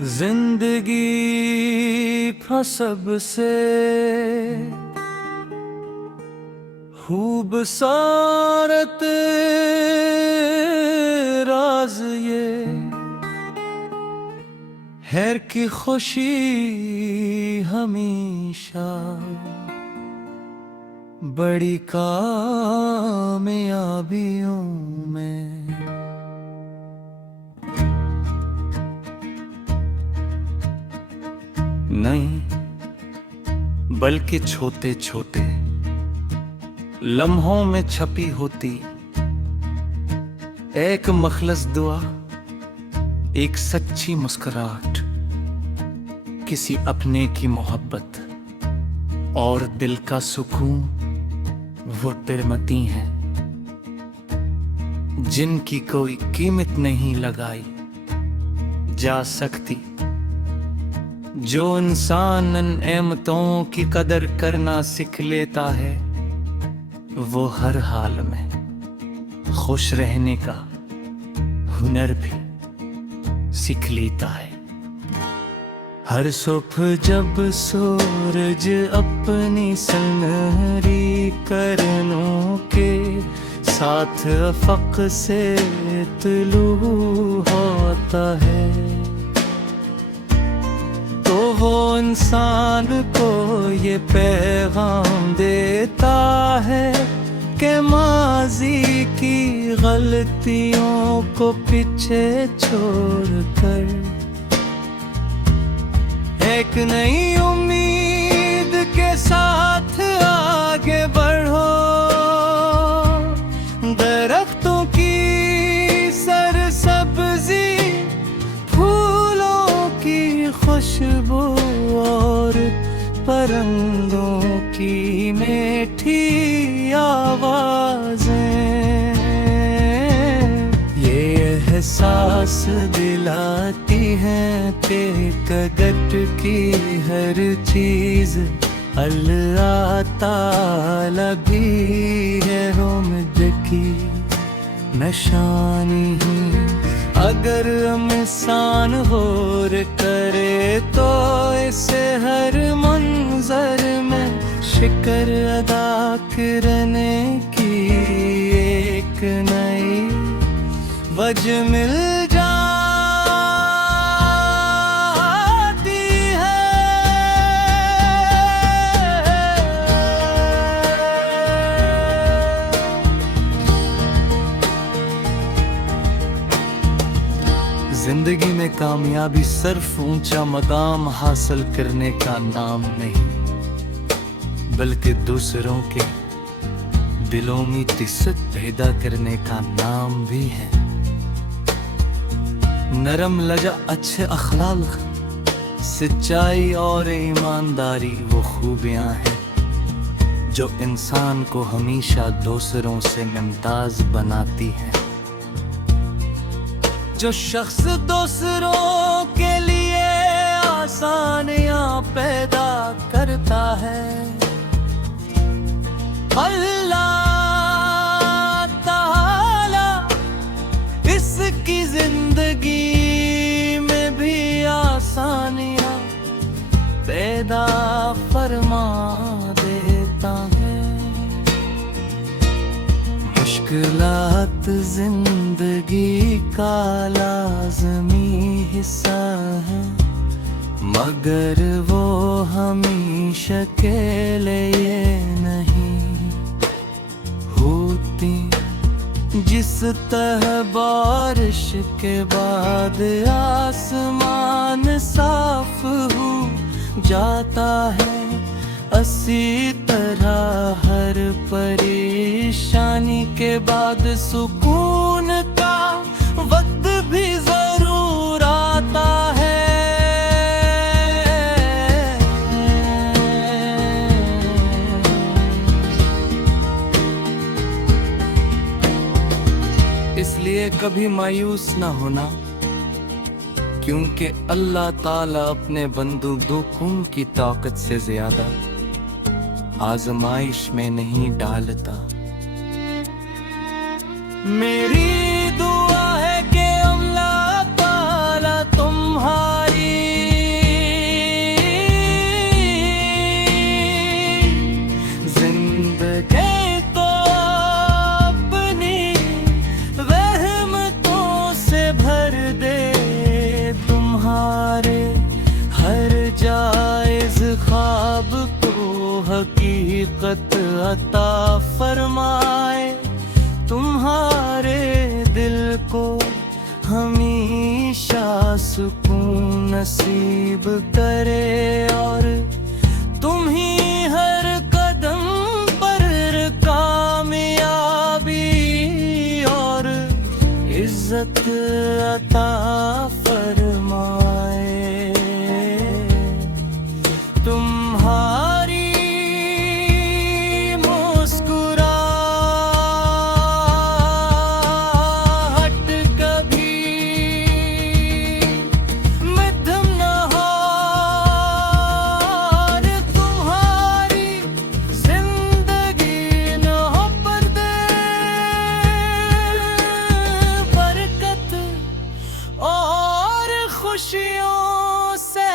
जिंदगी का सबसे खूबसूरत राज ये है कि खुशी हमेशा बड़ी कामयाबियों में। नहीं बल्कि छोटे छोटे लम्हों में छपी होती एक मखलस दुआ, एक सच्ची मुस्कुराहट, किसी अपने की मोहब्बत और दिल का सुकून, वो तिरमती हैं जिनकी कोई कीमत नहीं लगाई जा सकती। जो इंसान इन नेमतों की कदर करना सीख लेता है वो हर हाल में खुश रहने का हुनर भी सीख लेता है। हर सुबह जब सूरज अपनी सुनहरी किरणों के साथ अफक से तुलू होता है तो वो इंसान को ये पैगाम देता है कि माजी की गलतियों को पीछे छोड़कर एक नई उम्मीद के साथ आगे बढ़ो। दरख्तों की सरसब्जी, फूलों की खुशबू और परिंदों की मीठी आवाजें ये एहसास दिलाती हैं कि कदर की हर चीज अल्लाह ताला भी है उम्मीद की निशानी। अगर इंसान गौर करे तो इसे हर मंजर में शिकर अदा करने की एक नई वजह मिल जाती है। जिंदगी में कामयाबी सिर्फ ऊंचा मकाम हासिल करने का नाम नहीं बल्कि दूसरों के दिलों में इज्जत पैदा करने का नाम भी है। नरम लजा, अच्छे अखलाक, सच्चाई और ईमानदारी वो खूबियां हैं जो इंसान को हमेशा दूसरों से मुमताज बनाती हैं। जो शख्स दूसरों के लिए आसानियां पैदा करता है अल्लाह ताला इसकी जिंदगी में भी आसानियां पैदा फरमा देता है। मुश्किलात जिंदगी का लाज़मी हिस्सा है मगर वो हमेशा के लिए नहीं होती। जिस तरह बारिश के बाद आसमान साफ हो जाता है इसी तरह हर परेशानी के बाद सुकून का वक्त भी जरूर आता है। इसलिए कभी मायूस ना होना क्योंकि अल्लाह ताला अपने बंदूकों की ताकत से ज्यादा आजमाइश में नहीं डालता। मेरी दुआ है कि अल्लाह ताला तुम्हारी अता फरमाए, तुम्हारे दिल को हमेशा सुकून नसीब करे, और तुम ही हर कदम पर कामयाबी और इज्जत अता फरमाए। तुम्हारी मुस्कुराहट कभी मध्यम न हो, और तुम्हारी जिंदगी न हो पर्दे, बरकत और खुशियों से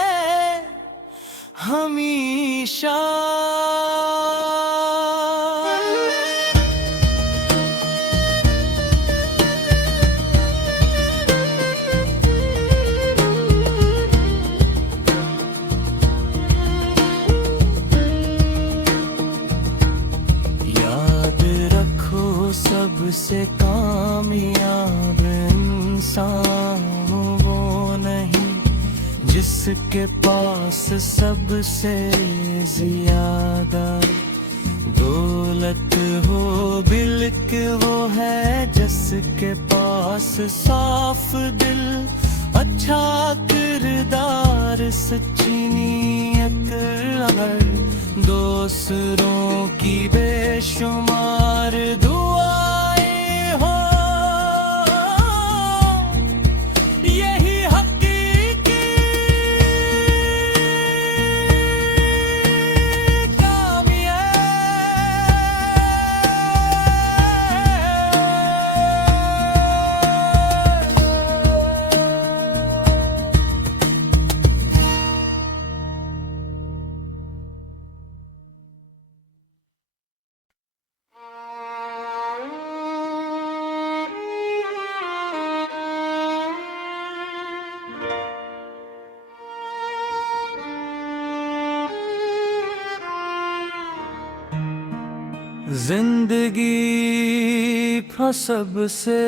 हमेशा। याद रखो सबसे कामयाब इंसान वो नहीं जिसके पास सबसे ज्यादा दौलत हो, बल्कि वो है जिसके पास साफ दिल, अच्छा किरदार, सच्ची नीयत, अगर दूसरों की बेशुमार दुआएं हो, यही हकीकी जिंदगी का सबसे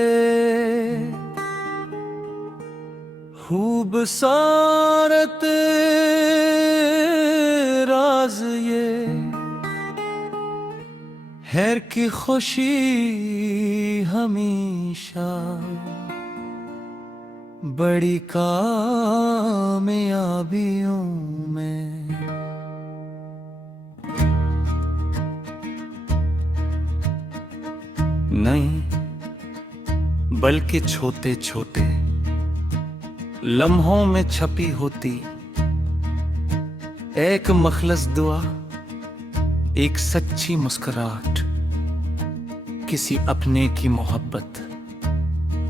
खूबसूरत राज ये है कि खुशी हमेशा बड़ी कामयाबियों में। नहीं, बल्कि छोटे छोटे लम्हों में छपी होती एक मखलस दुआ, एक सच्ची मुस्कुराहट, किसी अपने की मोहब्बत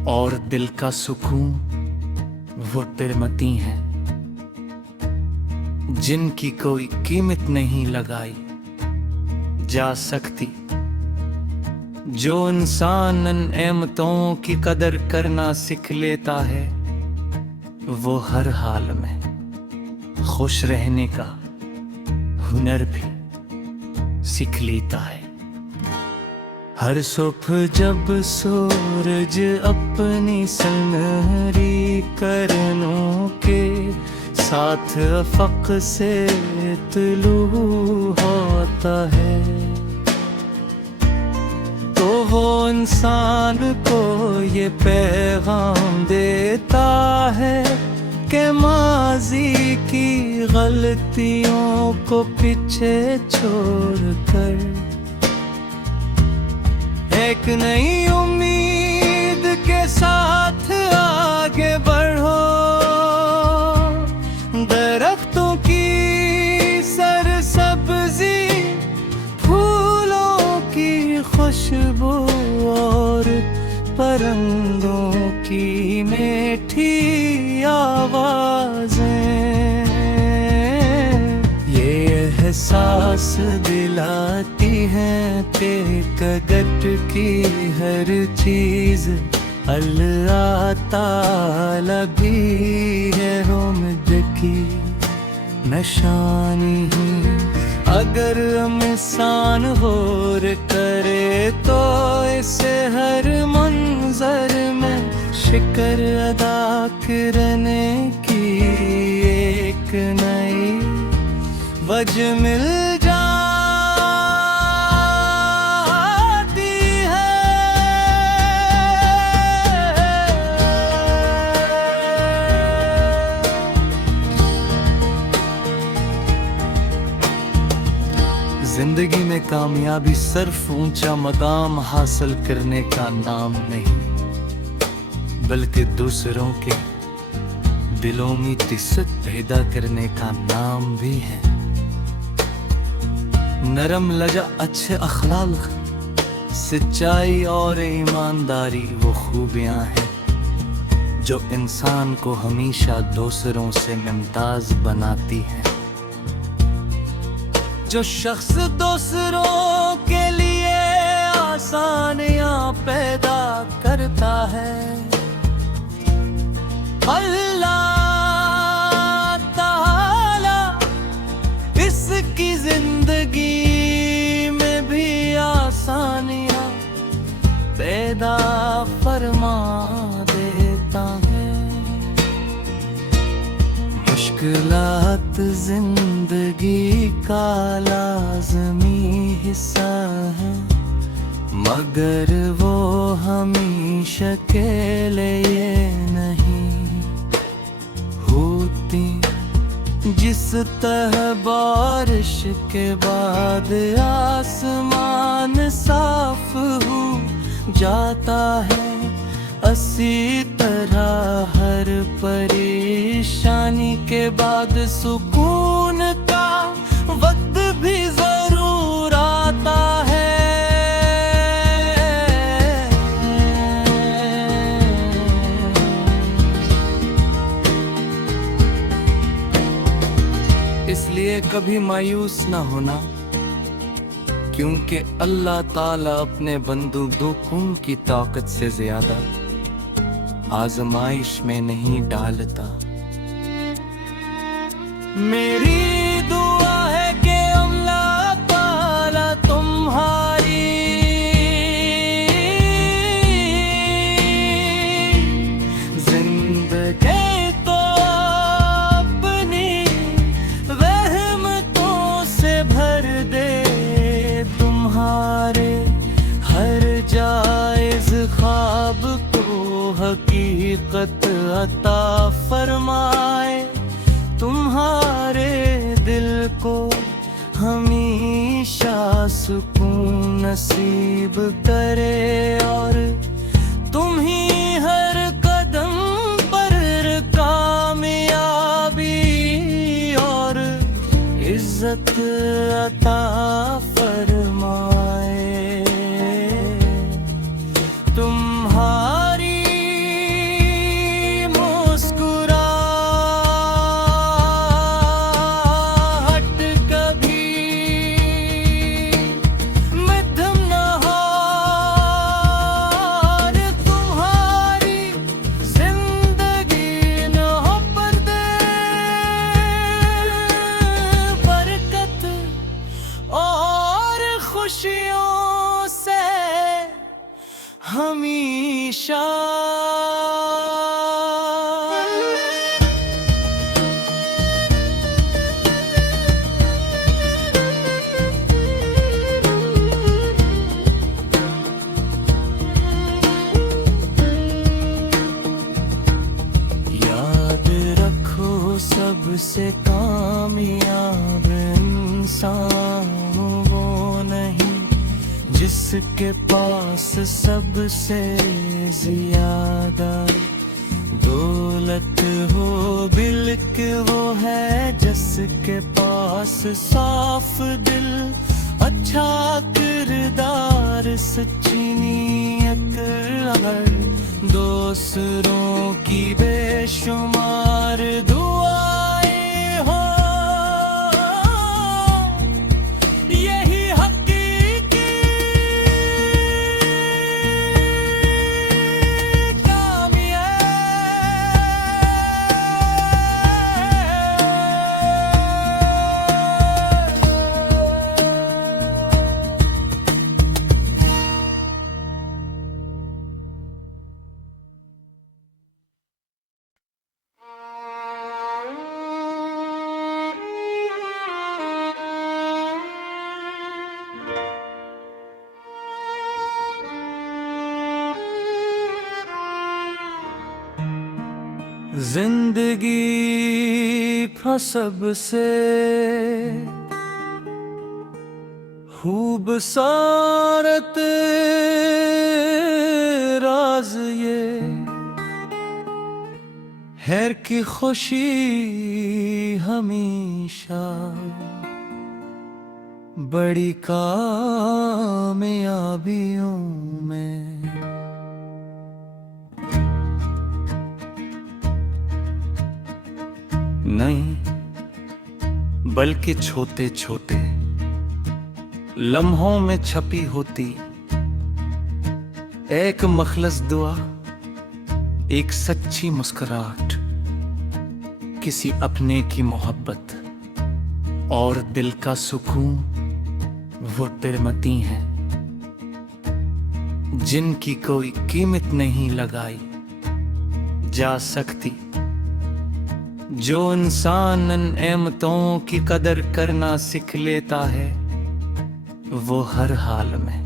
और दिल का सुकून, वो तिरमती हैं जिनकी कोई कीमत नहीं लगाई जा सकती। जो इंसान इन नेमतों की कदर करना सीख लेता है, वो हर हाल में खुश रहने का हुनर भी सीख लेता है। हर सुबह जब सूरज अपनी सुनहरी किरणों के साथ अफक से तुलू होता है, तो वो इंसान को ये पैगाम देता है कि माजी की गलतियों को पीछे छोड़कर एक नई उम्मीद के साथ आगे बढ़ो। दरख्तों की सरसब्जी, फूलों की खुशबू और परिंदों की मीठी आवाजें, ये एहसास दिलाती हैं कि कदर की हर चीज अल्लाह ताला भी है उम्र की निशानी। अगर इंसान होर करे तो इसे हर मंजर में शिकर अदा करने की एक नई वजह मिल जाती है। जिंदगी में कामयाबी सिर्फ ऊंचा मकाम हासिल करने का नाम नहीं, बल्कि दूसरों के दिलों में इज्जत पैदा करने का नाम भी है। नरम लजा, अच्छे अखलाक, सच्चाई और ईमानदारी वो खूबियां हैं जो इंसान को हमेशा दूसरों से मुमताज बनाती हैं। जो शख्स दूसरों के लिए आसानियां पैदा करता है, अल्लाह ताला इसकी जिंदगी में भी आसानियां पैदा फरमा देता है। मुश्किलात जिंदगी का लाज़मी हिस्सा है, मगर वो हमेशा के लिए नहीं होती। जिस तरह बारिश के बाद आसमान साफ हो जाता है, इसी तरह हर परेशानी के बाद सुकून का वक्त भी जरूर आता है। इसलिए कभी मायूस ना होना, क्योंकि अल्लाह ताला अपने बंदूकों की ताकत से ज्यादा आजमाइश में नहीं डालता। मेरी दुआ है कि अल्लाह ताला तुम्हारी जिंदगी तो अपनी रहमतों से भर दे, तुम्हारे हर जायज ख्वाब को हकीकत अता फरमाए, तुम्हारे दिल को हमेशा सुकून नसीब करे, और तुम ही हर कदम पर कामयाबी और इज्जत अता फरमाए। तुम्हारी मुस्कुराहट कभी मध्यम न हो, और तुम्हारी जिंदगी न हो पर्दे, बरकत और खुशियों से हमेशा। याद रखो सबसे कामयाब इंसान वो नहीं जिसके पास सबसे ज्यादा दौलत हो, बल्कि वो है जिसके पास साफ दिल, अच्छा किरदार, सच्ची नीयत, अगर दूसरों की बेशुमार दुआएं हो, यही हकीकी कामयाब। जिंदगी का सबसे खूबसूरत राज ये है कि खुशी हमेशा बड़ी कामयाबियों में। नहीं बल्कि छोटे छोटे लम्हों में छपी होती एक मखलस दुआ, एक सच्ची मुस्कुराहट, किसी अपने की मोहब्बत और दिल का सुकून, वो तिरमती हैं जिनकी कोई कीमत नहीं लगाई जा सकती। जो इंसान इन नेमतों की कदर करना सीख लेता है वो हर हाल में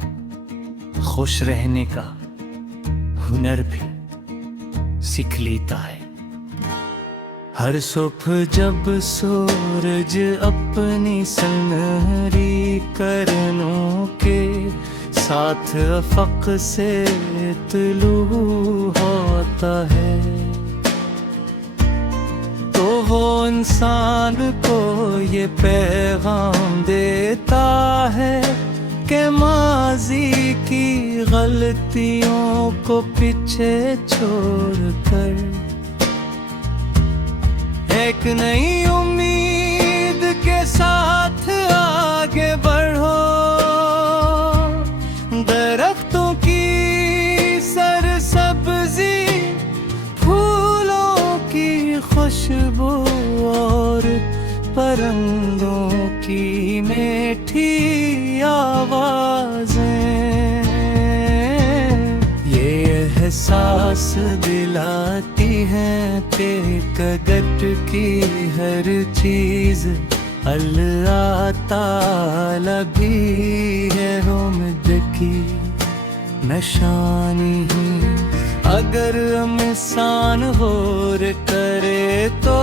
खुश रहने का हुनर भी सीख लेता है। हर सुबह जब सूरज अपनी सुनहरी किरणों के साथ अफक से तुलू होता है तो वो इंसान को ये पैगाम देता है कि माजी की गलतियों को पीछे छोड़कर एक नई उम्मीद के साथ आगे बढ़ो। दरख्तों की सरसब्जी, फूलों की खुशबू और परिंदों की मीठी आवाजें ये एहसास दिलाती हैं कि कदर की हर चीज अल्लाह ताला भी है उम्मीद की निशानी ही। अगर हम इंसान गौर करे तो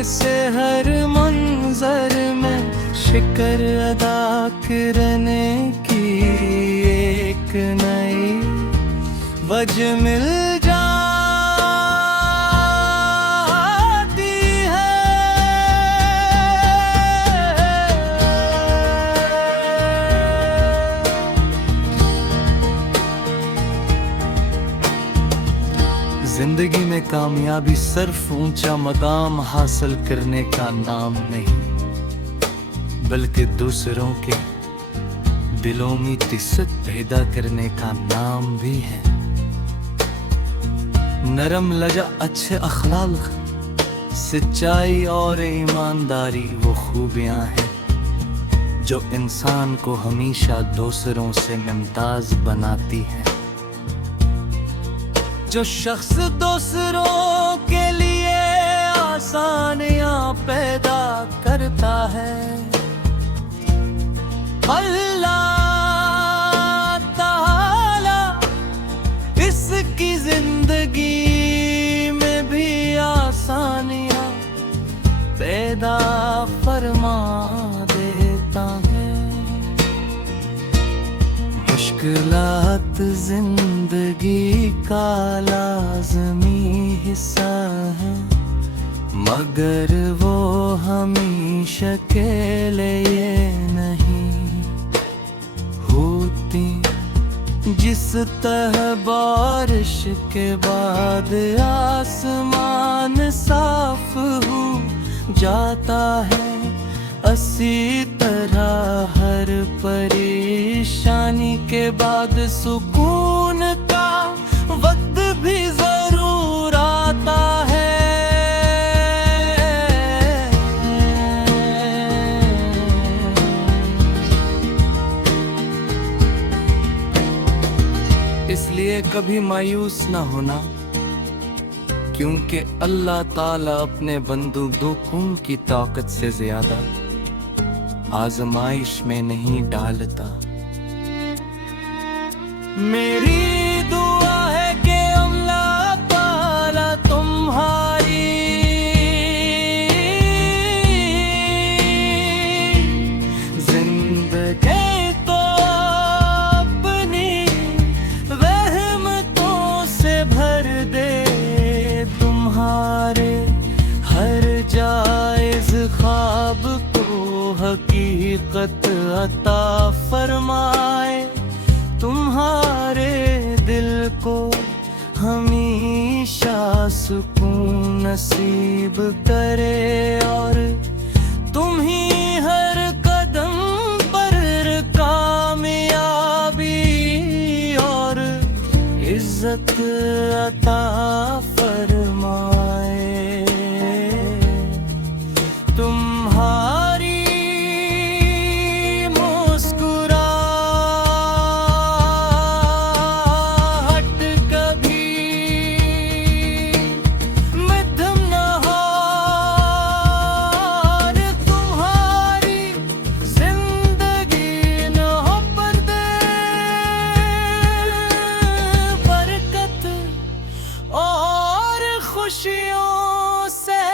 इसे हर मंजर में शिकर अदा करने की एक नई वजह मिल जाती है। जिंदगी में कामयाबी सिर्फ ऊंचा मकाम हासिल करने का नाम नहीं बल्कि दूसरों के दिलों में इज्जत पैदा करने का नाम भी है। नरम लजा, अच्छे अखलाक, सच्चाई और ईमानदारी वो खूबियां हैं जो इंसान को हमेशा दूसरों से मुमताज बनाती हैं। जो शख्स दूसरों के लिए आसानियां पैदा करता है अल्लाह ताला इसकी जिंदगी में भी आसानियां पैदा फरमा देता है। मुश्किलात जिंदगी का लाज़मी हिस्सा है मगर वो हमेशा के लिए नहीं होती। जिस तरह बारिश के बाद आसमान साफ हो जाता है इसी तरह हर परेशानी के बाद सुकून का वक्त भी जरूर आता है। इसलिए कभी मायूस ना होना क्योंकि अल्लाह ताला अपने बंदूकों की ताकत से ज्यादा आजमाइश में नहीं डालता। मेरी दुआ है कि अल्लाह ताला तुम्हारी हकीकत अता फरमाए, तुम्हारे दिल को हमेशा सुकून नसीब करे, और तुम ही हर कदम पर कामयाबी और इज्जत अता फरमाए। तुम्हारी मुस्कुराहट कभी मध्यम न हो, और तुम्हारी जिंदगी न हो पर्दे, बरकत और खुशियों से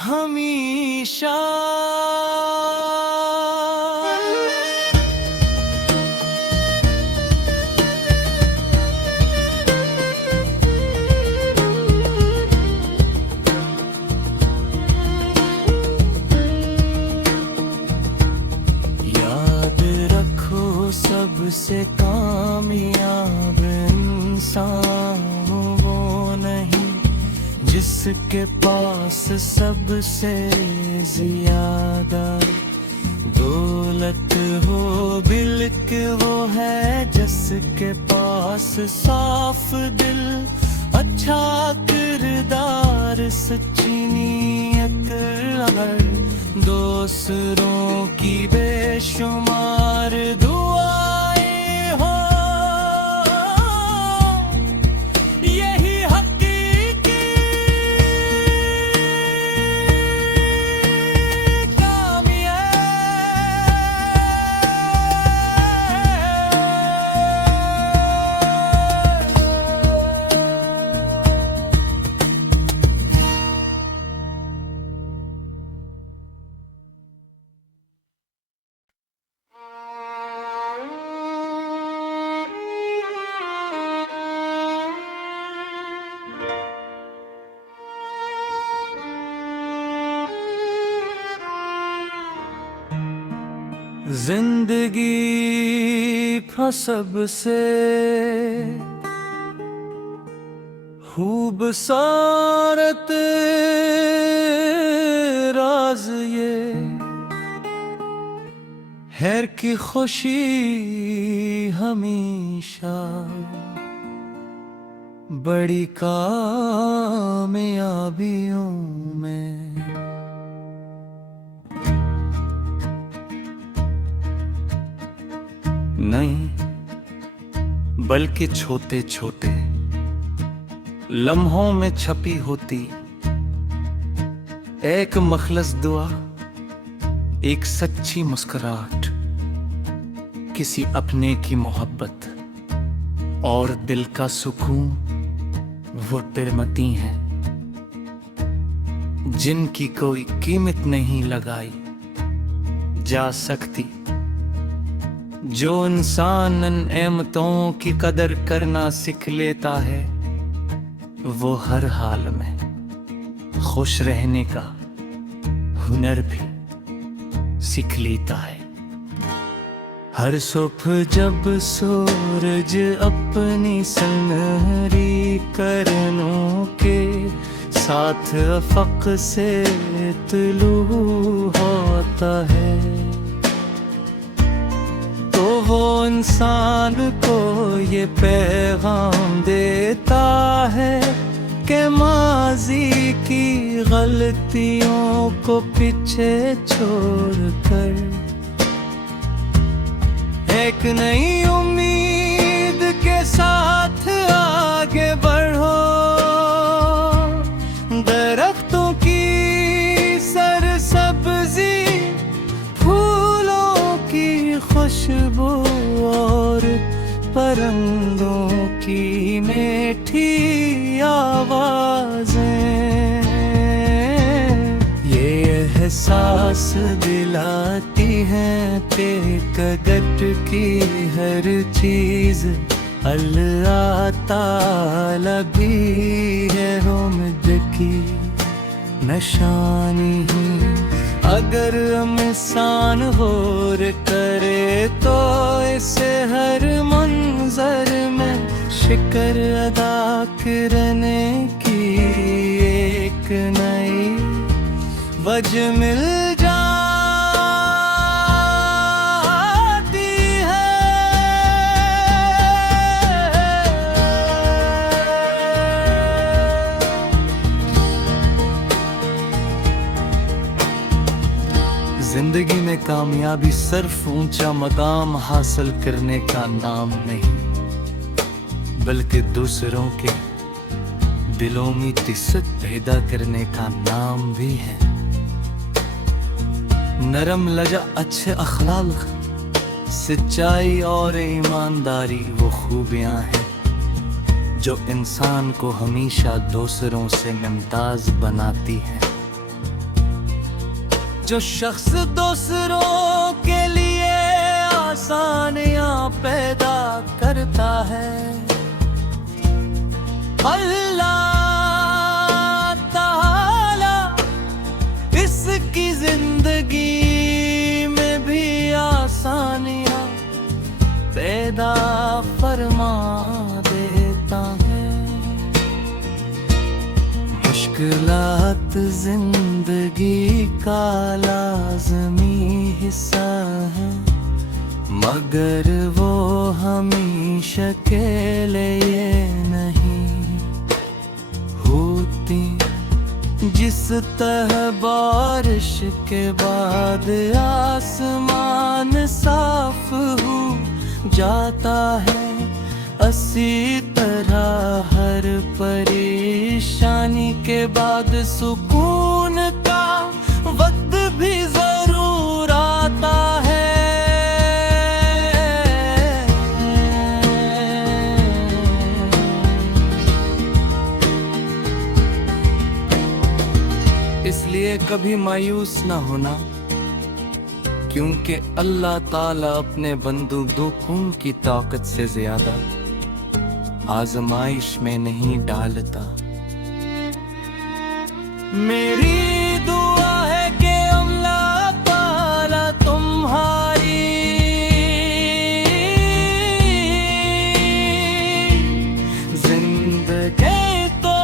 हमेशा। याद रखो सबसे कामयाब इंसान वो नहीं जिसके पास सबसे ज्यादा दौलत हो, बल्कि वो है जिसके पास साफ दिल, अच्छा किरदार, सच्ची नीयत, और दूसरों की बेशुमार दुआएं हो। यही हकीकी जिंदगी का सबसे खूबसूरत राज ये है कि खुशी हमेशा बड़ी कामयाबियों में। नहीं, बल्कि छोटे छोटे लम्हों में छपी होती एक मखलस दुआ, एक सच्ची मुस्कुराहट, किसी अपने की मोहब्बत और दिल का सुकून, वो तिरमती हैं जिनकी कोई कीमत नहीं लगाई जा सकती। जो इंसान इन नेमतों की कदर करना सीख लेता है, वो हर हाल में खुश रहने का हुनर भी सीख लेता है। हर सुबह जब सूरज अपनी सुनहरी किरणों के साथ अफक से तुलू होता है, वो इंसान को ये पैगाम देता है कि माजी की गलतियों को पीछे छोड़कर एक नई उम्मीद के साथ आगे बढ़ो। दरख्तों की सरसब्जी, फूलों की खुशबू और परिंदों की मीठी आवाजें, ये एहसास दिलाती हैं कि कदर की हर चीज अल्लाह ताला भी है उम्मीद की निशानी। अगर इंसान होर करे तो इसे हर मंजर में शिकर अदा करने की एक नई वजह मिल जाती है। जिंदगी में कामयाबी सिर्फ ऊंचा मकाम हासिल करने का नाम नहीं, बल्कि दूसरों के दिलों में इज्जत पैदा करने का नाम भी है। नरम लजा, अच्छे अखलाक, सच्चाई और ईमानदारी वो खूबियां हैं जो इंसान को हमेशा दूसरों से मुमताज बनाती हैं। जो शख्स दूसरों के लिए आसानियां पैदा करता है, अल्लाह ताला इसकी जिंदगी में भी आसानियां पैदा फरमा देता है। मुश्किलात जिंदगी का लाज़मी हिस्सा है, मगर वो हमेशा के लिए नहीं होती। जिस तरह बारिश के बाद आसमान साफ हो जाता है, इसी तरह हर परेशानी के बाद सुकून का वक्त भी जरूर आता है। इसलिए कभी मायूस ना होना, क्योंकि अल्लाह ताला अपने बंदूकों की ताकत से ज्यादा आजमाइश में नहीं डालता। मेरी दुआ है कि अल्लाह ताला तुम्हारी जिंदगी तो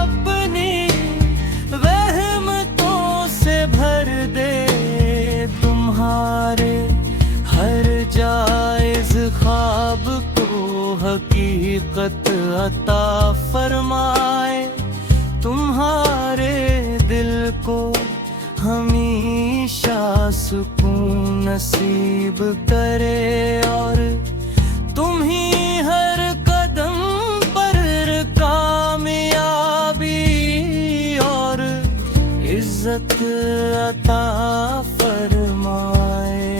अपनी रहमतों से भर दे, तुम्हारे हर जायज ख्वाब को हकीकत अता फरमाए, तुम्हारे दिल को हमेशा सुकून नसीब करे, और तुम ही हर कदम पर कामयाबी और इज्जत अता फरमाए।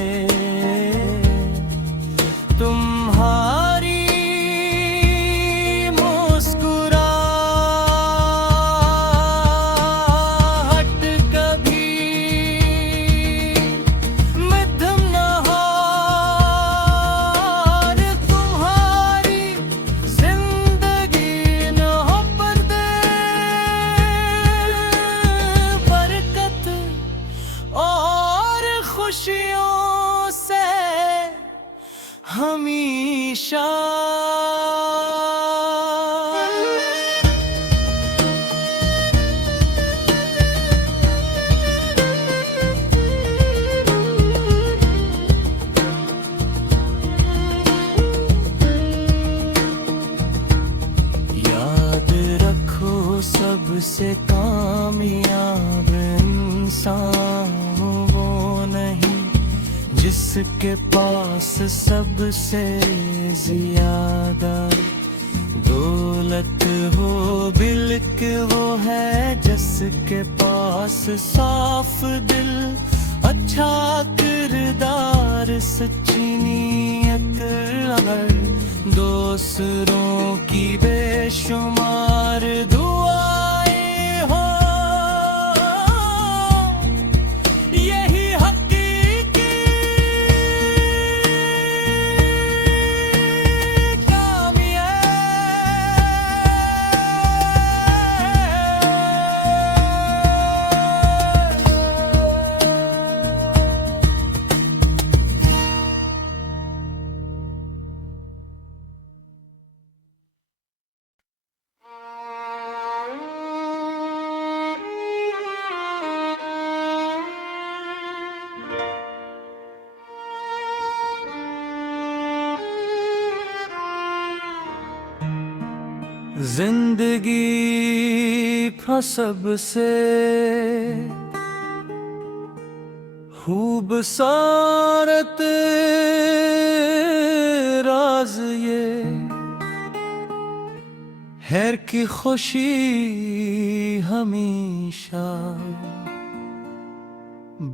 तुम्हारी मुस्कुराहट कभी मध्यम न हो, और तुम्हारी जिंदगी न हो पर्दे, बरकत और खुशियों से हमेशा। याद रखो सबसे कामयाब इंसान वो नहीं जिसके पास सबसे ज्यादा दौलत हो, बल्कि वो है जिसके पास साफ दिल, अच्छा किरदार, सच्ची नीयत, अगर दूसरों की बेशुमार दुआएं हो, यही हकीकी कामयाब। जिंदगी का सबसे खूबसूरत राज ये है कि खुशी हमेशा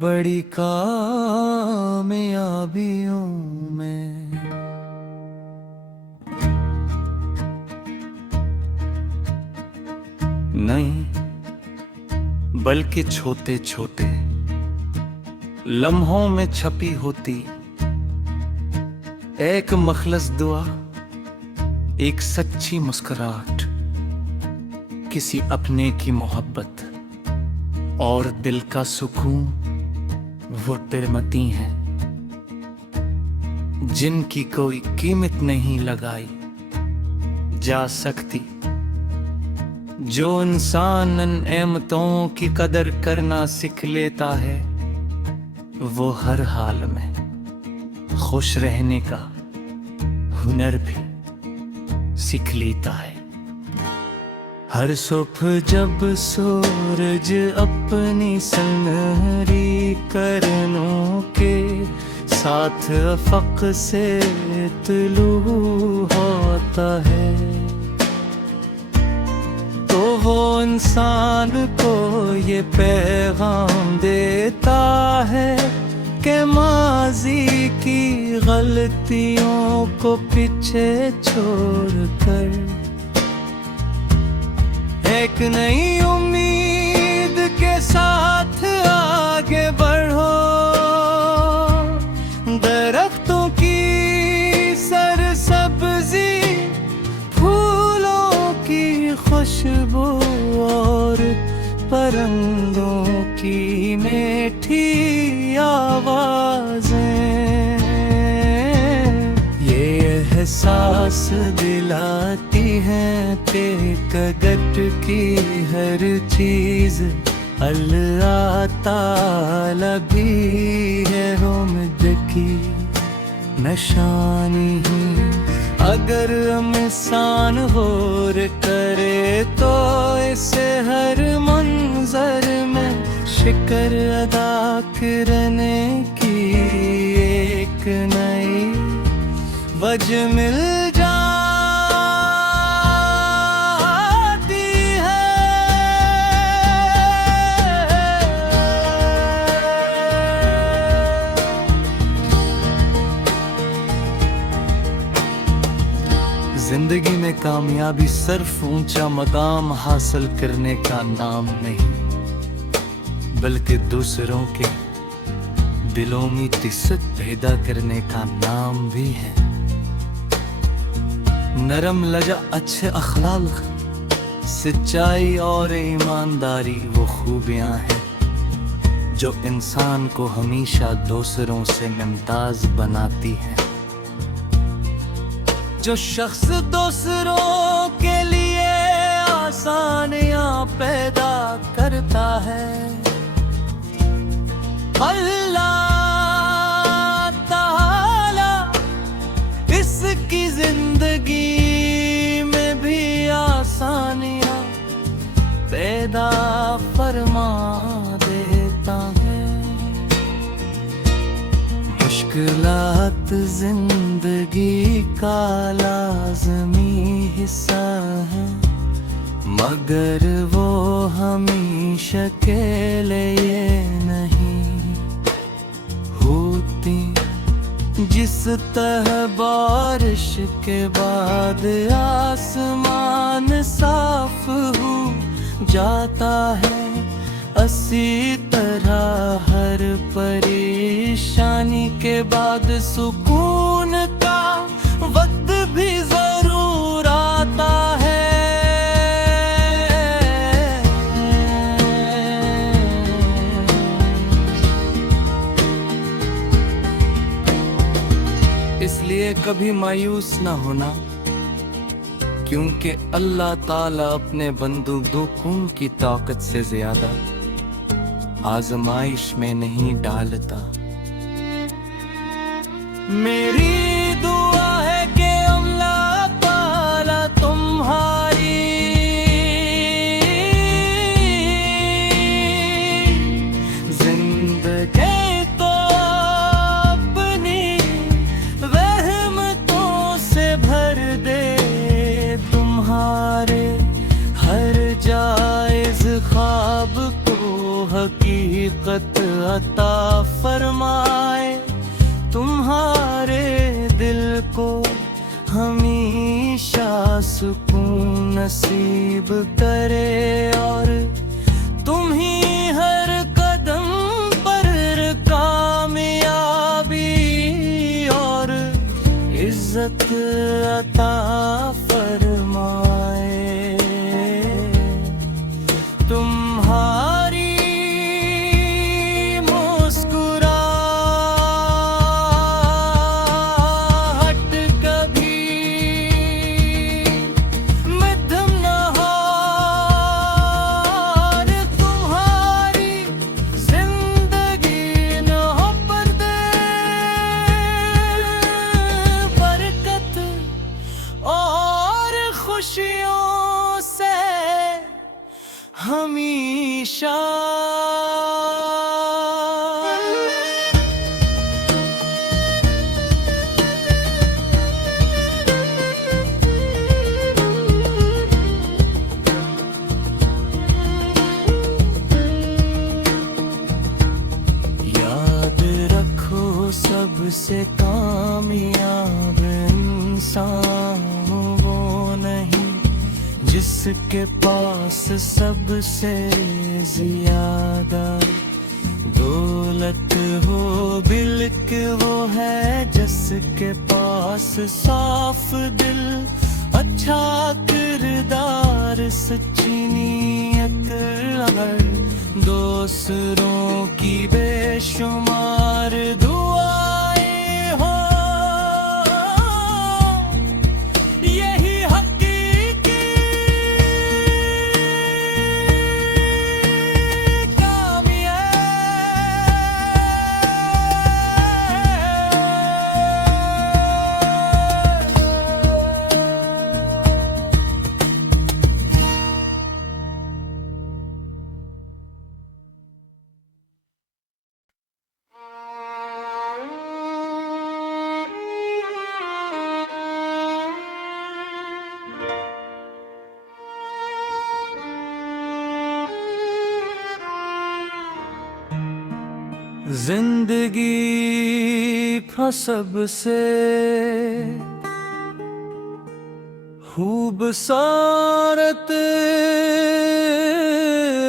बड़ी कामयाबियों में। नहीं बल्कि छोटे छोटे लम्हों में छपी होती एक मखलस दुआ, एक सच्ची मुस्कुराहट, किसी अपने की मोहब्बत और दिल का सुकून। वो तिरमती हैं जिनकी कोई कीमत नहीं लगाई जा सकती, जो इंसान इन नेमतों की कदर करना सीख लेता है वो हर हाल में खुश रहने का हुनर भी सीख लेता है। हर सुबह जब सूरज अपनी सुनहरी किरणों के साथ अफक से तुलू होता है तो वो इंसान को ये पैगाम देता है कि माजी की गलतियों को पीछे छोड़कर एक नई उम्मीद के साथ आगे बढ़ो। दरख्तों की सरसब्जी, फूलों की खुशबू और परिंदों की मीठी आवाजें ये एहसास दिलाती हैं कि कदर की हर चीज अल्लाह ताला भी है उम्मीद की निशानी ही। अगर हम इंसान गौर करे तो इसे हर मंजर में शिकर अदा करने की एक नई वजह मिल जाती है। जिंदगी में कामयाबी सिर्फ ऊंचा मकाम हासिल करने का नाम नहीं, बल्कि दूसरों के दिलों में इज्जत पैदा करने का नाम भी है। नरम लजा, अच्छे अखलाक, सच्चाई और ईमानदारी वो खूबियां हैं जो इंसान को हमेशा दूसरों से मुमताज बनाती हैं। जो शख्स दूसरों के लिए आसानियां पैदा करता है अल्लाह ताला इसकी जिंदगी में भी आसानियां पैदा फरमा देता है। मुश्किलात जिंदगी का लाज़मी हिस्सा है, मगर वो हमेशा के लिए नहीं होती। जिस तरह बारिश के बाद आसमान साफ हो जाता है, इसी तरह हर परेशानी के बाद सुकून का वक्त भी जरूर आता है। इसलिए कभी मायूस ना होना, क्योंकि अल्लाह ताला अपने बंदों को की ताकत से ज्यादा आजमाइश में नहीं डालता। मेरी दुआ है कि अल्लाह ताला तुम्हारी हकीकत अता फरमाए, तुम्हारे दिल को हमेशा सुकून नसीब करे, और तुम ही हर कदम पर कामयाबी और इज्जत अता फरमाए। तुम्हारी मुस्कुराहट कभी मध्यम न हार, तुम्हारी जिंदगी न हो पर्दे, बरकत और खुशियों से हमेशा। याद रखो सबसे कामयाब इंसान वो नहीं जिसके पास सबसे ज्यादा दौलत हो, बल्कि वो है जिसके पास साफ दिल, अच्छा किरदार, सच्ची नीयत, अगर दूसरों की बेशुमार दुआएं हो, यही हकीकी जिंदगी का सबसे खूबसूरत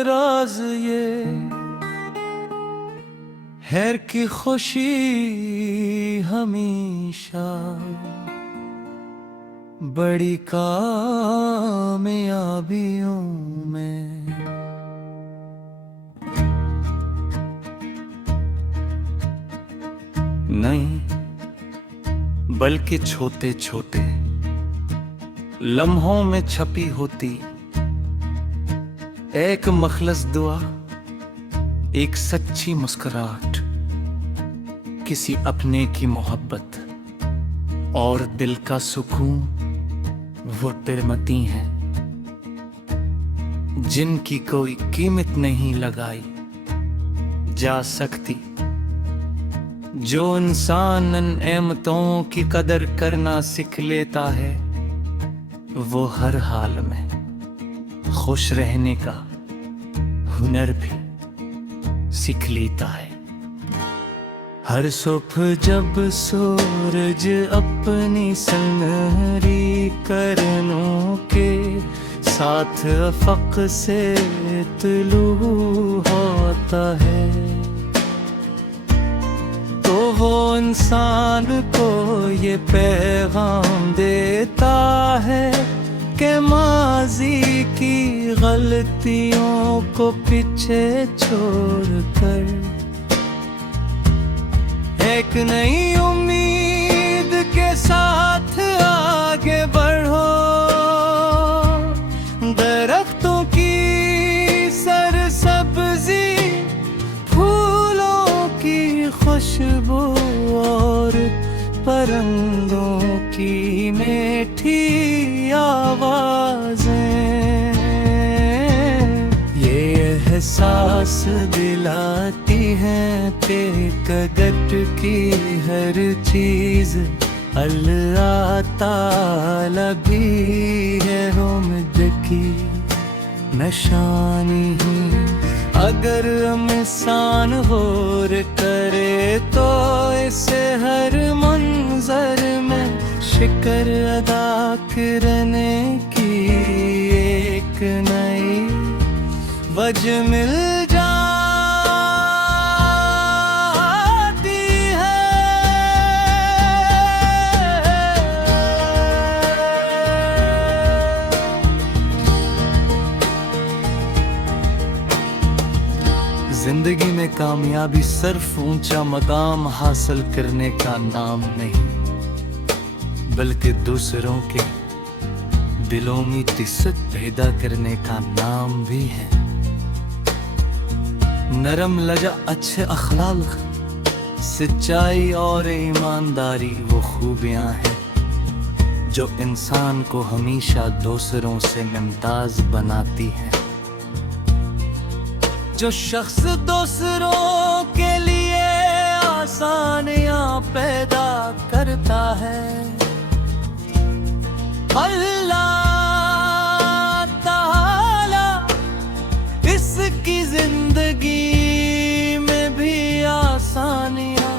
राज ये है कि खुशी हमेशा बड़ी कामयाबियों में। नहीं, बल्कि छोटे छोटे लम्हों में छपी होती एक मखलस दुआ, एक सच्ची मुस्कुराहट, किसी अपने की मोहब्बत और दिल का सुकून, वो तिरमती हैं जिनकी कोई कीमत नहीं लगाई जा सकती। जो इंसान इन नेमतों की कदर करना सीख लेता है, वो हर हाल में खुश रहने का हुनर भी सीख लेता है। हर सुबह जब सूरज अपनी सुनहरी किरणों के साथ अफक से तुलू होता है, तो वो इंसान को ये पैगाम देता है कि माजी की गलतियों को पीछे छोड़कर एक नई उम्मीद के साथ आगे बढ़ो। दरख्तों की सरसब्जी, फूलों की खुशबू और परिंदों की मीठी आवाजें, ये एहसास दिलाती हैं कि कदर की हर चीज अल्लाह ताला भी है उम्मीद की निशानी ही अगर मिसान होर करे तो इसे हर मंजर में शिकर अदा करने की एक नई वजह मिल जाती है। जिंदगी में कामयाबी सिर्फ ऊंचा मकाम हासिल करने का नाम नहीं, बल्कि दूसरों के दिलों में इज्जत पैदा करने का नाम भी है। नरम लजा, अच्छे अखलाक, सच्चाई और ईमानदारी वो खूबियां हैं जो इंसान को हमेशा दूसरों से मुमताज बनाती हैं। जो शख्स दूसरों के लिए आसानियां पैदा करता है, अल्लाह ताला इसकी जिंदगी में भी आसानियां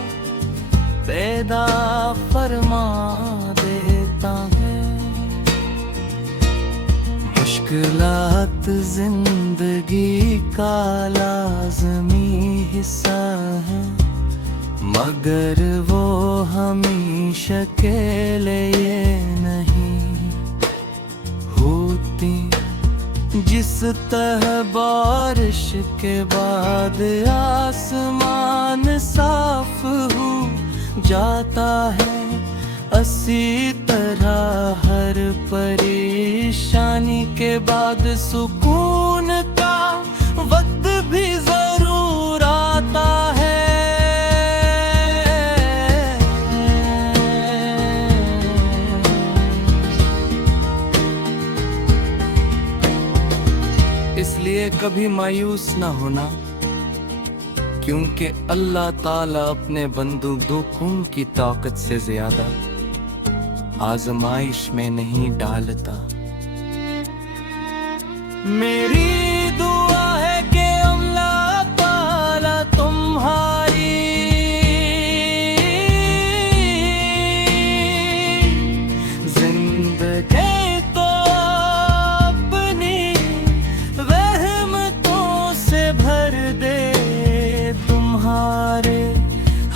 पैदा फरमा देता है। मुश्किलात जिंदगी का लाज़मी हिस्सा है, मगर वो हमेशा के लिए नहीं होती। जिस तरह बारिश के बाद आसमान साफ हो जाता है, इसी तरह हर परेशानी के बाद सुकून का वक्त भी जरूर आता है। इसलिए कभी मायूस ना होना, क्योंकि अल्लाह ताला अपने बंदूकों की ताकत से ज्यादा आजमाइश में नहीं डालता। मेरी दुआ है कि अल्लाह ताला तुम्हारी जिंदगी तो अपनी रहमतों से भर दे, तुम्हारे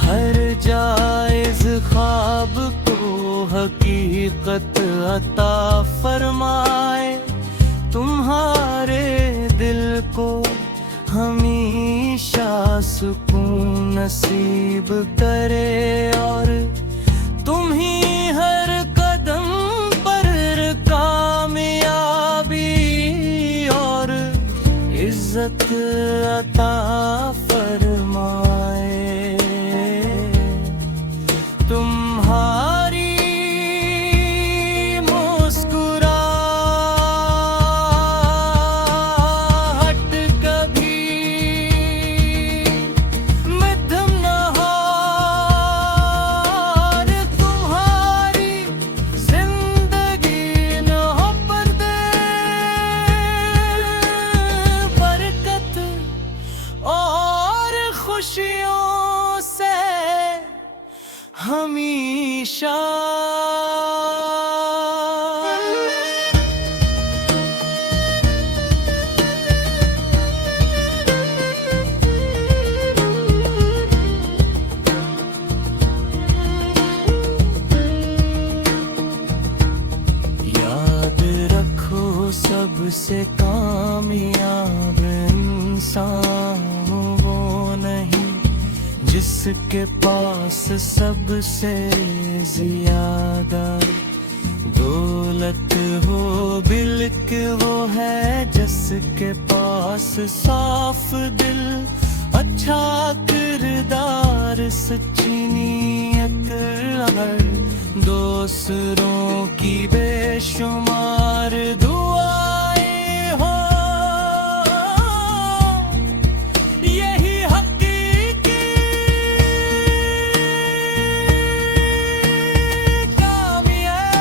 हर जायज ख्वाब को हकीकत अता फरमाए, तुम्हारे दिल को हमेशा सुकून नसीब करे, और तुम ही हर कदम पर कामयाबी और इज्जत अता फरमाए। तुम्हारी मुस्कुराहट कभी मध्यम न हो, और तुम्हारी जिंदगी न हो पर्दे, बरकत और खुशियों से हमेशा। याद रखो सबसे कामयाब इंसान वो नहीं जिसके पास सबसे ज्यादा दौलत हो, बल्कि वो है जिसके पास साफ दिल, अच्छा किरदार, सच्ची नीयत, अगर दूसरों की बेशुमार दुआएं हो, यही हकीकी कामयाब।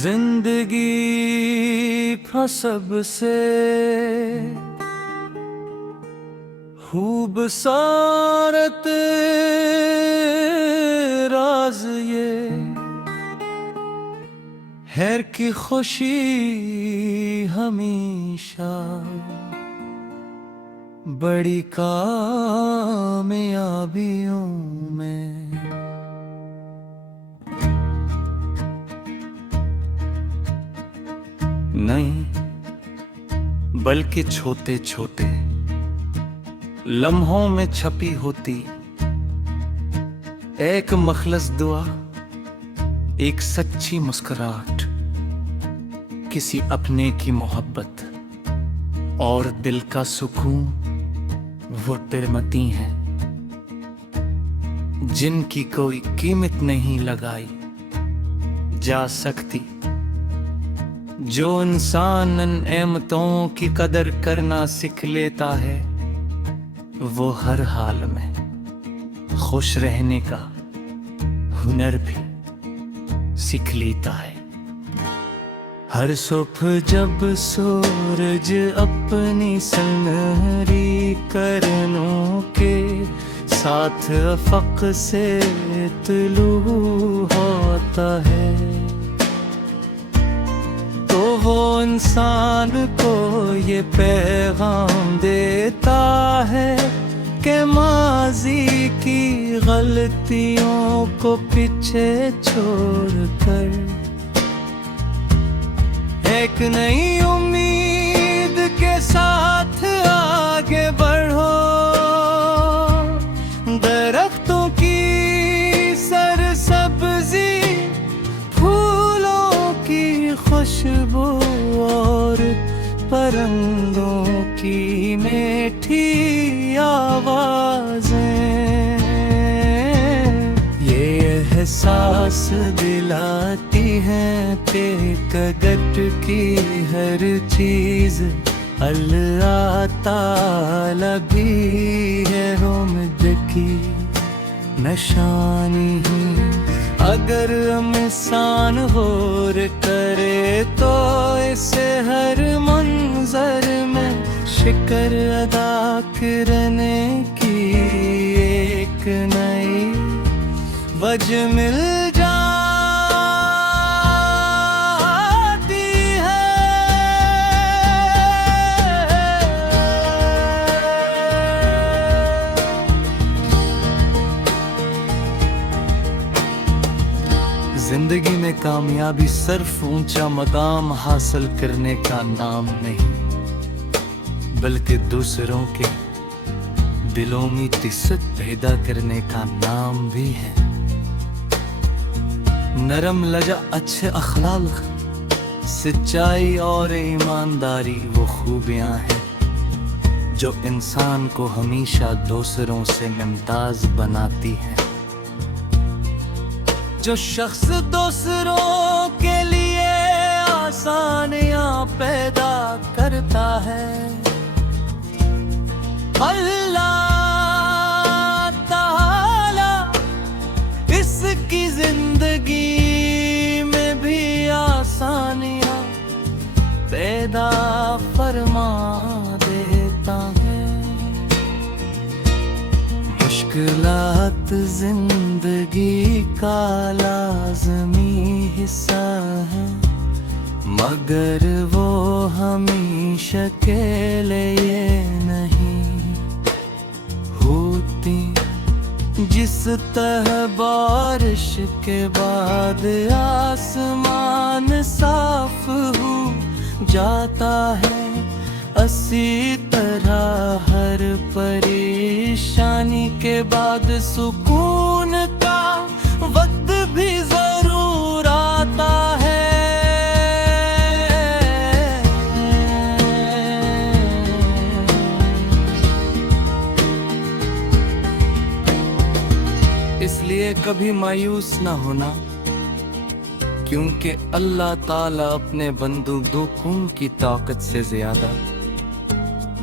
जिंदगी का सबसे खूबसूरत राज ये है कि खुशी हमेशा बड़ी कामयाबियों में। नहीं बल्कि छोटे छोटे लम्हों में छपी होती एक मखलस दुआ, एक सच्ची मुस्कुराहट, किसी अपने की मोहब्बत और दिल का सुकून। वो तिरमती हैं जिनकी कोई कीमत नहीं लगाई जा सकती, जो इंसान इन नेमतों की कदर करना सीख लेता है वो हर हाल में खुश रहने का हुनर भी सीख लेता है। हर सुबह जब सूरज अपनी सुनहरी किरणों के साथ अफक से तुलू होता है तो वो इंसान को ये पैगाम देता है कि माजी की गलतियों को पीछे छोड़कर एक नई उम्मीद के साथ आगे बढ़ो। दरख्तों की सरसब्जी, फूलों की खुशबू और परिंदों की मीठी आवाजें ये एहसास दिलाती हैं कि कदर की हर चीज अल्लाह ताला भी है उम्मीद की निशानी ही। अगर हम इंसान होर करे तो इसे हर मंजर में शिकर अदा करने की एक नई वजह मिल जाती है। जिंदगी में कामयाबी सिर्फ ऊंचा मकाम हासिल करने का नाम नहीं, बल्कि दूसरों के दिलों में तिसत पैदा करने का नाम भी है। नरम लजा, अच्छे अखलाक, सच्चाई और ईमानदारी वो खूबियां हैं जो इंसान को हमेशा दूसरों से मुमताज बनाती हैं। जो शख्स दूसरों के लिए आसानियां पैदा करता है अल्लाह ताला इसकी जिंदगी में भी आसानियां पैदा फरमा देता है। मुश्किलात जिंदगी का लाज़मी हिस्सा है, मगर वो हमेशा के लिए नहीं होती। जिस तरह बारिश के बाद आसमान साफ हो जाता है, इसी तरह हर परेशानी के बाद सुकून का वक्त भी जरूर आता है। इसलिए कभी मायूस ना होना, क्योंकि अल्लाह ताला अपने बंदूकों की ताकत से ज्यादा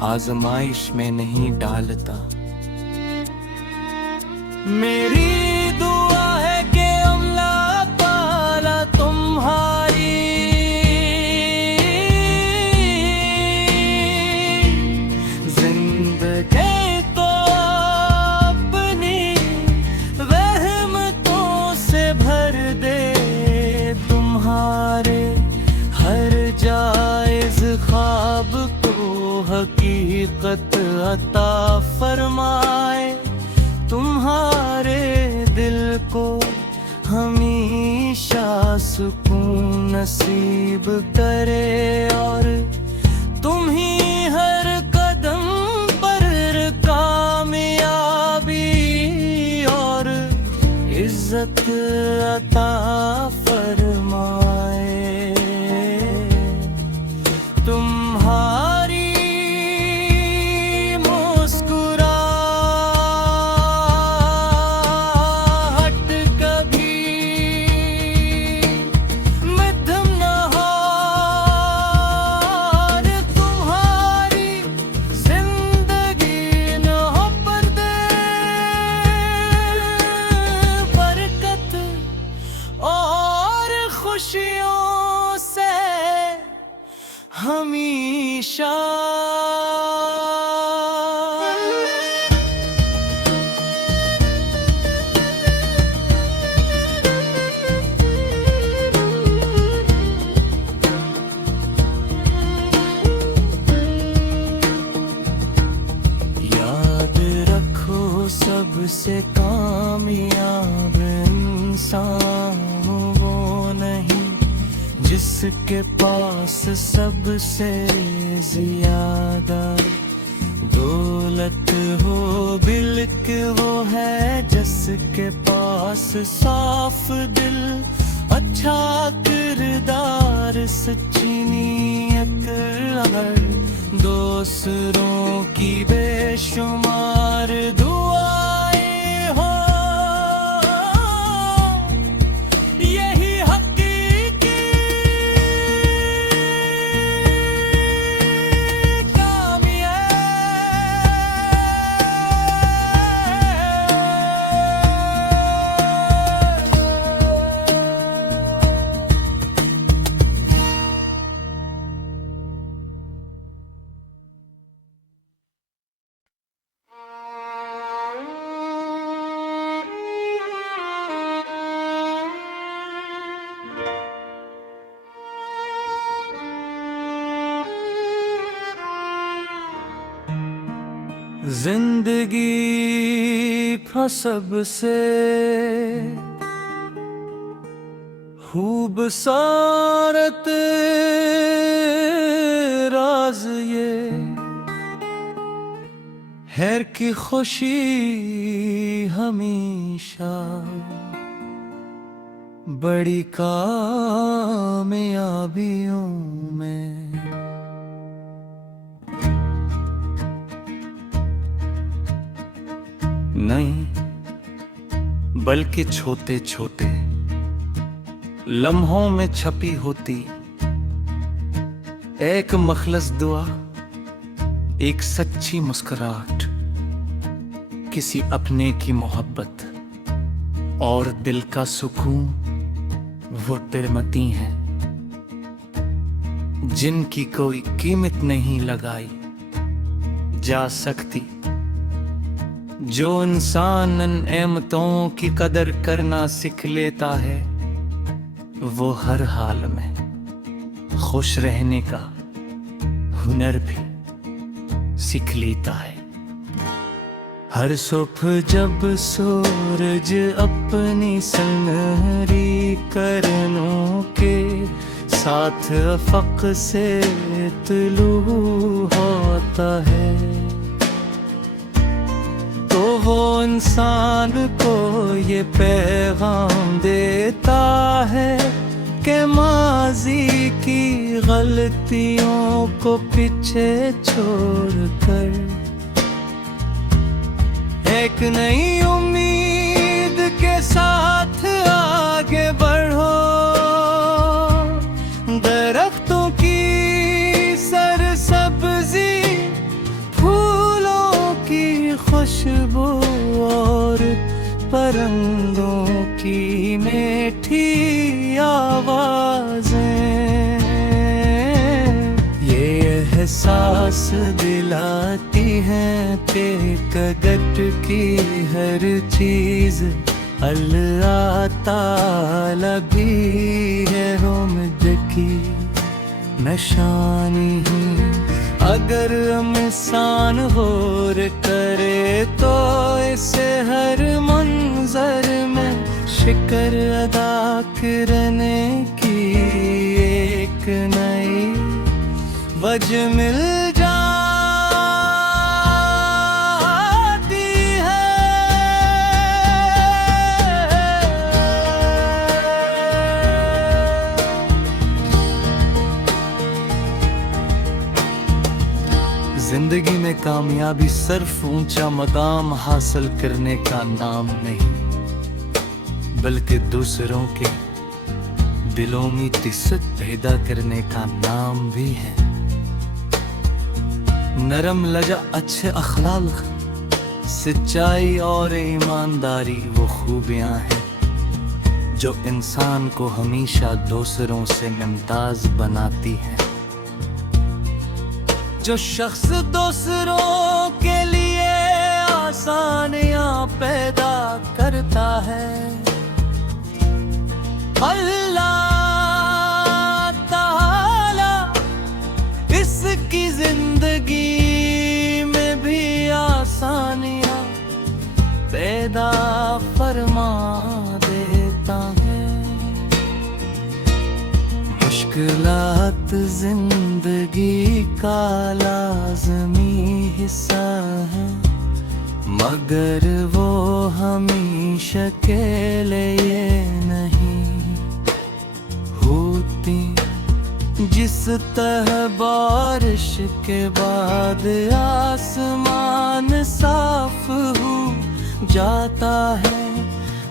आजमाइश में नहीं डालता। मेरी दुआ है कि अल्लाह ताला तुम्हारी अता फरमाए, तुम्हारे दिल को हमेशा सुकून नसीब करे, और तुम ही हर कदम पर कामयाबी और इज्जत अता फरमाए। तुम्हारी मुस्कुराहट कभी मध्यम न हो, और तुम्हारी जिंदगी न हो पर्दे, बरकत और खुशियों से हमेशा। याद रखो सबसे कामयाब इंसान वो नहीं जिसके पास सबसे ज्यादा दौलत हो, बल्कि वो है जिसके पास साफ दिल, अच्छा किरदार, सच्ची नीयत, अगर दूसरों की बेशुमार दुआएं हो, यही हकीकी जिंदगी का सबसे खूबसूरत राज ये है कि खुशी हमेशा बड़ी कामयाबियों में। नहीं, बल्कि छोटे छोटे लम्हों में छपी होती एक मखलस दुआ, एक सच्ची मुस्कुराहट, किसी अपने की मोहब्बत और दिल का सुकून, वो तिरमती हैं जिनकी कोई कीमत नहीं लगाई जा सकती। जो इंसान इन नेमतों की कदर करना सीख लेता है, वो हर हाल में खुश रहने का हुनर भी सीख लेता है। हर सुबह जब सूरज अपनी सुनहरी किरणों के साथ अफक से तुलू होता है, तो वो इंसान को ये पैगाम देता है कि माजी की गलतियों को पीछे छोड़कर एक नई उम्मीद के साथ आगे बढ़ो। दरख्तों की सरसब्जी, फूलों की खुशबू और परिंदों की मीठी आवाजें, ये एहसास दिलाती हैं कि कदर की हर चीज अल्लाह ताला भी है उम्मीद की निशानी ही अगर इंसान गौर करे तो इसे हर मंजर में शिकर अदा करने की एक नई वजह मिल जाती है। जिंदगी में कामयाबी सिर्फ ऊंचा मकाम हासिल करने का नाम नहीं, बल्कि दूसरों के दिलों में तिसत पैदा करने का नाम भी है। नरम लजा, अच्छे अखलाक, सच्चाई और ईमानदारी वो खूबियां हैं जो इंसान को हमेशा दूसरों से मुमताज बनाती हैं। जो शख्स दूसरों के लिए आसानियां पैदा करता है, अल्लाह ताला इसकी जिंदगी में भी आसानियां पैदा फरमा देता है। मुश्किलात जिंदगी का लाज़मी हिस्सा है, मगर वो हमेशा के लिए नहीं होती। जिस तरह बारिश के बाद आसमान साफ हो जाता है,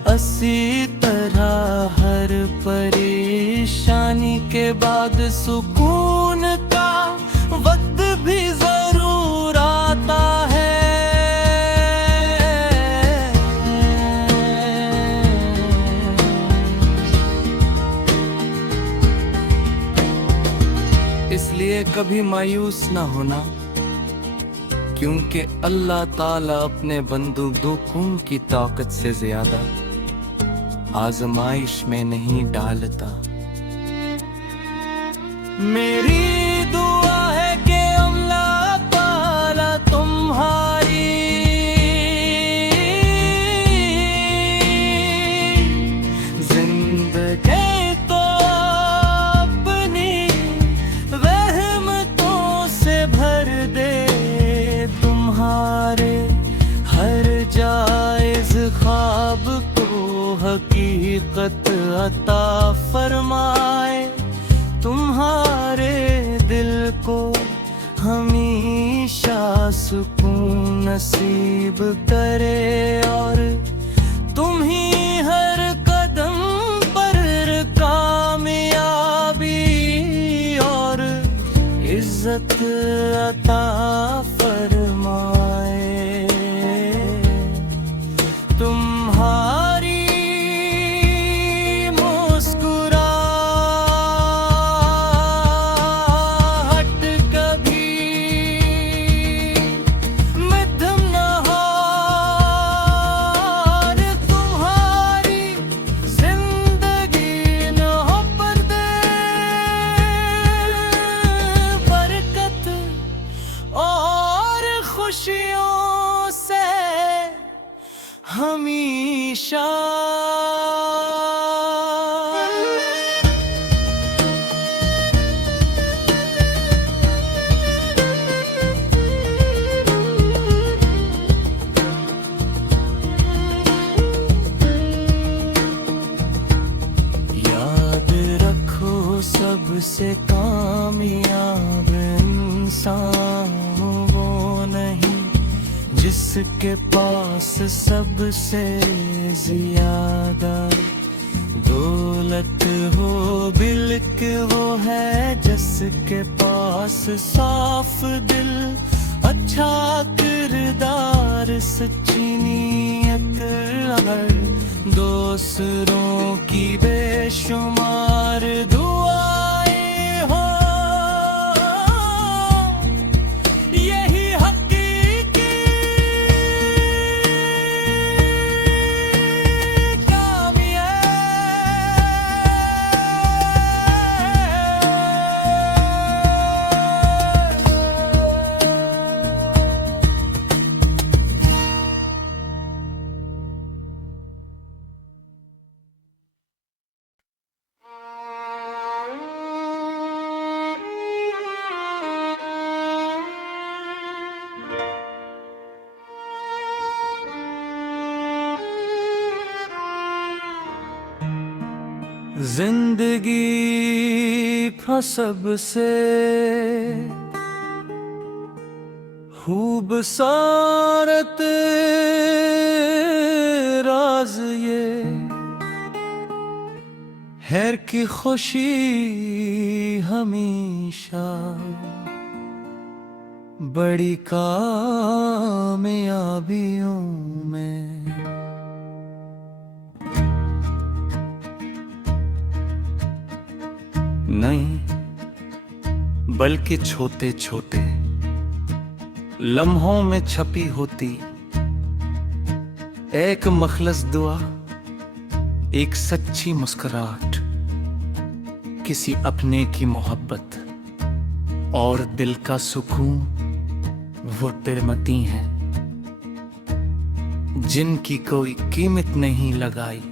इसी तरह हर परेशानी के बाद सुकून का वक्त भी जरूर आता है। इसलिए कभी मायूस ना होना, क्योंकि अल्लाह ताला अपने बंदूकों की ताकत से ज्यादा आजमाइश में नहीं डालता। मेरी दुआ है कि अल्लाह ताला तुम्हारी जिंदगी तो अपनी रहमतों से भर दे, तुम्हारे हर जायज ख्वाब को हकीकत अता फरमाए, तुम्हारे दिल को हमेशा सुकून नसीब करे, और तुम ही हर कदम पर कामयाबी और इज्जत अता फरमाए। तुम्हारी मुस्कुराहट कभी मध्यम न हो, और तुम्हारी जिंदगी न हो पर्दे, बरकत और खुशियों से हमेशा। याद रखो सबसे कामयाब इंसान वो नहीं जिसके पास सबसे ज्यादा दौलत हो, बल्कि वो है जिसके पास साफ दिल, अच्छा किरदार, सच्ची नीयत, अगर दूसरों की बेशुमार दुआएं हो, यही हकीकी कामयाबी जिंदगी का सबसे खूबसूरत राज ये है कि खुशी हमेशा बड़ी कामयाबियों में। नहीं बल्कि छोटे छोटे लम्हों में छपी होती एक मखलस दुआ, एक सच्ची मुस्कुराहट, किसी अपने की मोहब्बत और दिल का सुकून। वो तिरमती हैं जिनकी कोई कीमत नहीं लगाई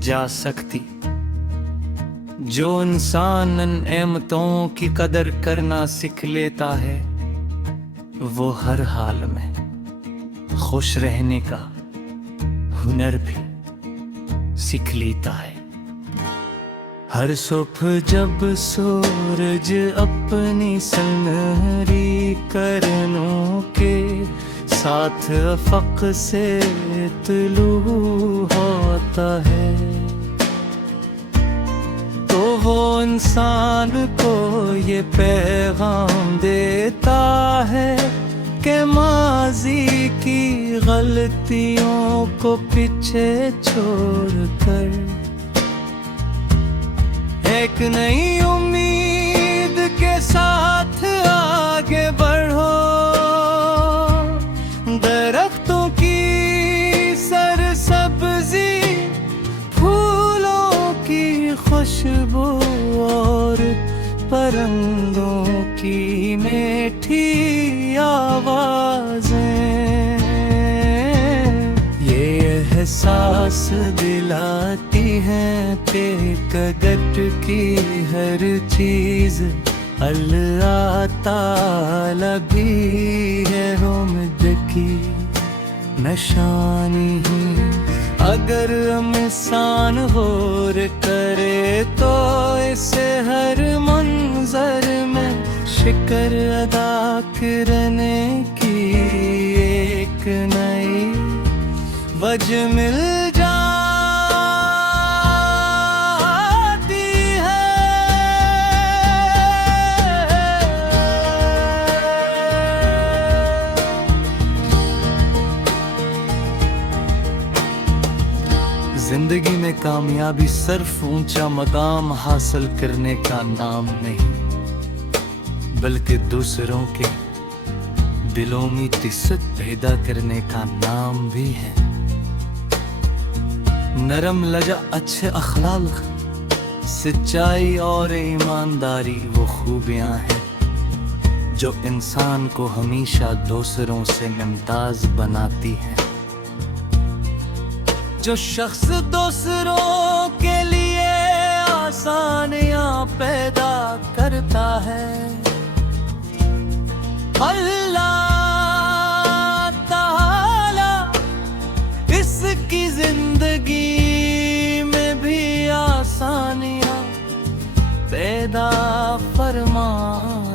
जा सकती। जो इंसान इन नेमतों की कदर करना सीख लेता है वो हर हाल में खुश रहने का हुनर भी सीख लेता है। हर सुबह जब सूरज अपनी सुनहरी किरणों के साथ अफक से तुलू होता है तो वो इंसान को ये पैगाम देता है कि माजी की गलतियों को पीछे छोड़कर एक नई उम्मीद के साथ आगे बढ़ो। दरख्तों की सरसब्जी, फूलों की खुशबू और परिंदों की मीठी आवाजें ये एहसास दिलाती हैं कि कदर की हर चीज अल्लाह ताला भी है उम्मीद की निशानी। अगर हम इंसान होर करे तो इसे हर मंजर में शिकर अदा करने की एक नई वजह मिल जाती है। जिंदगी में कामयाबी सिर्फ ऊंचा मकाम हासिल करने का नाम नहीं बल्कि दूसरों के दिलों में इज्जत पैदा करने का नाम भी है। नरम लजा, अच्छे अखलाक, सच्चाई और ईमानदारी वो खूबियां हैं जो इंसान को हमेशा दूसरों से मुमताज बनाती हैं। जो शख्स दूसरों के लिए आसानियां पैदा करता है अल्लाह ताला इसकी जिंदगी में भी आसानियां पैदा फरमा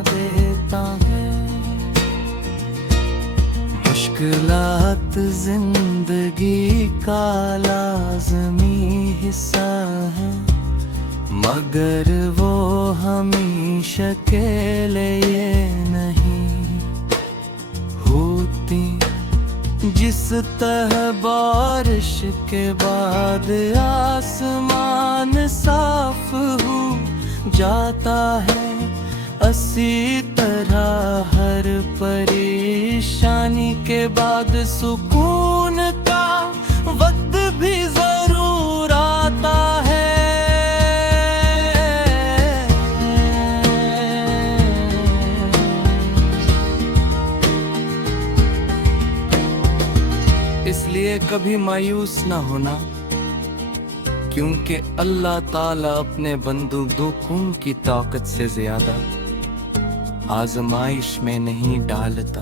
देता है। मुश्किलात जिंदगी का लाज़मी हिस्सा है मगर वो हमेशा के लिए नहीं होती। जिस तरह बारिश के बाद आसमान साफ हो जाता है इसी तरह हर परेशानी के बाद सुकून का वक्त भी जरूर आता है। इसलिए कभी मायूस ना होना क्योंकि अल्लाह ताला अपने बंदूकों की ताकत से ज्यादा आजमाइश में नहीं डालता।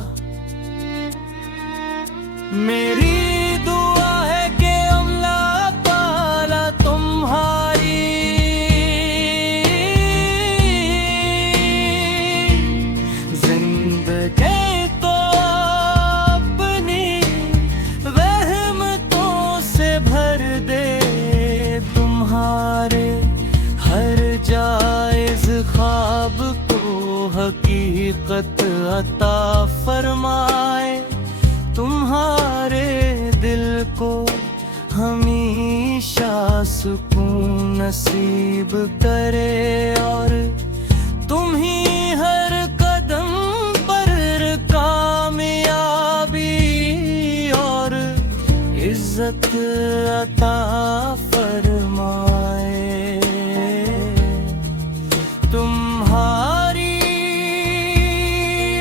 मेरी दुआ है कि अल्लाह ताला तुम्हारी अता फरमाए, तुम्हारे दिल को हमेशा सुकून नसीब करे, और तुम ही हर कदम पर कामयाबी और इज्जत अता फरमाए। तुम्हारी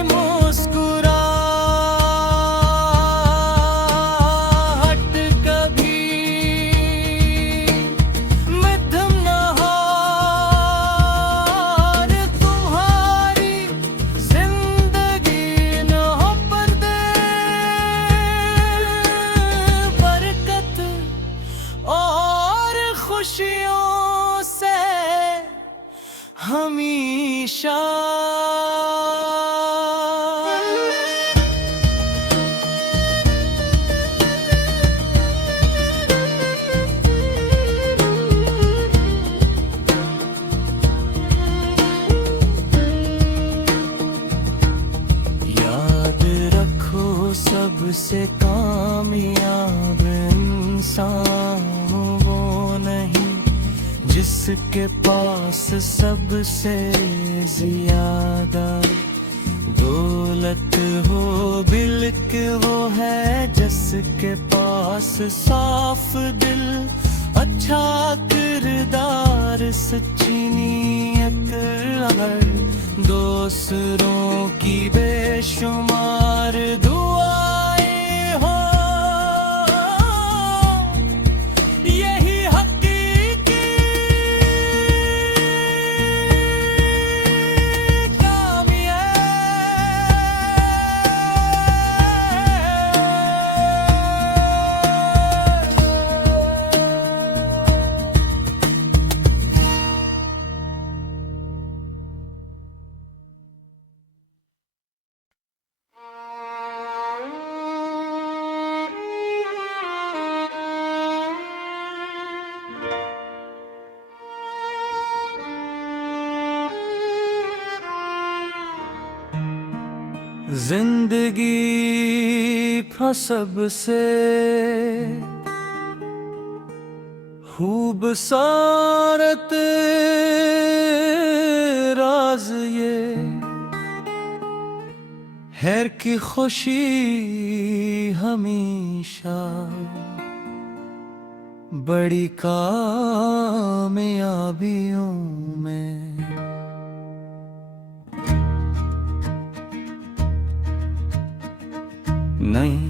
मुस्कुराहट कभी मध्यम न हो, और तुम्हारी जिंदगी न हो पर्दे, बरकत और खुशियों से हमेशा। याद रखो सबसे कामयाब इंसान वो नहीं जिसके पास सबसे ज्यादा दौलत हो, बल्कि वो है जिसके पास साफ दिल, अच्छा किरदार, सच्ची नीयत, अगर दूसरों की बेशुमार दुआएं हो, यही हकीकी जिंदगी का सबसे खूबसूरत राज ये है कि खुशी हमेशा बड़ी कामयाबियों में। नहीं,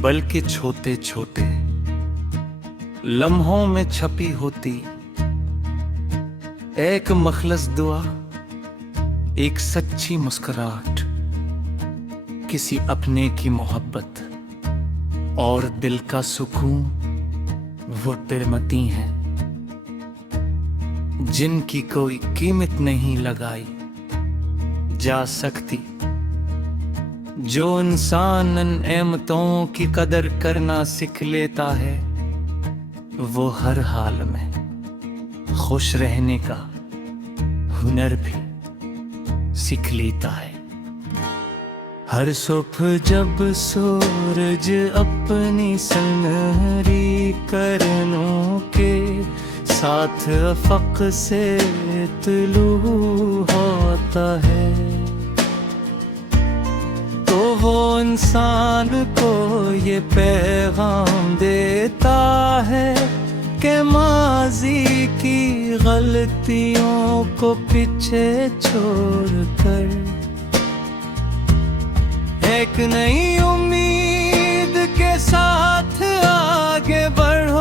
बल्कि छोटे छोटे लम्हों में छपी होती एक मखलस दुआ, एक सच्ची मुस्कुराहट, किसी अपने की मोहब्बत और दिल का सुकून, वो तिरमती हैं जिनकी कोई कीमत नहीं लगाई जा सकती। जो इंसान इन नेमतों की कदर करना सीख लेता है, वो हर हाल में खुश रहने का हुनर भी सीख लेता है। हर सुबह जब सूरज अपनी सुनहरी किरणों के साथ अफक से तुलू होता है, तो वो इंसान को ये पैगाम देता है कि माजी की गलतियों को पीछे छोड़कर एक नई उम्मीद के साथ आगे बढ़ो।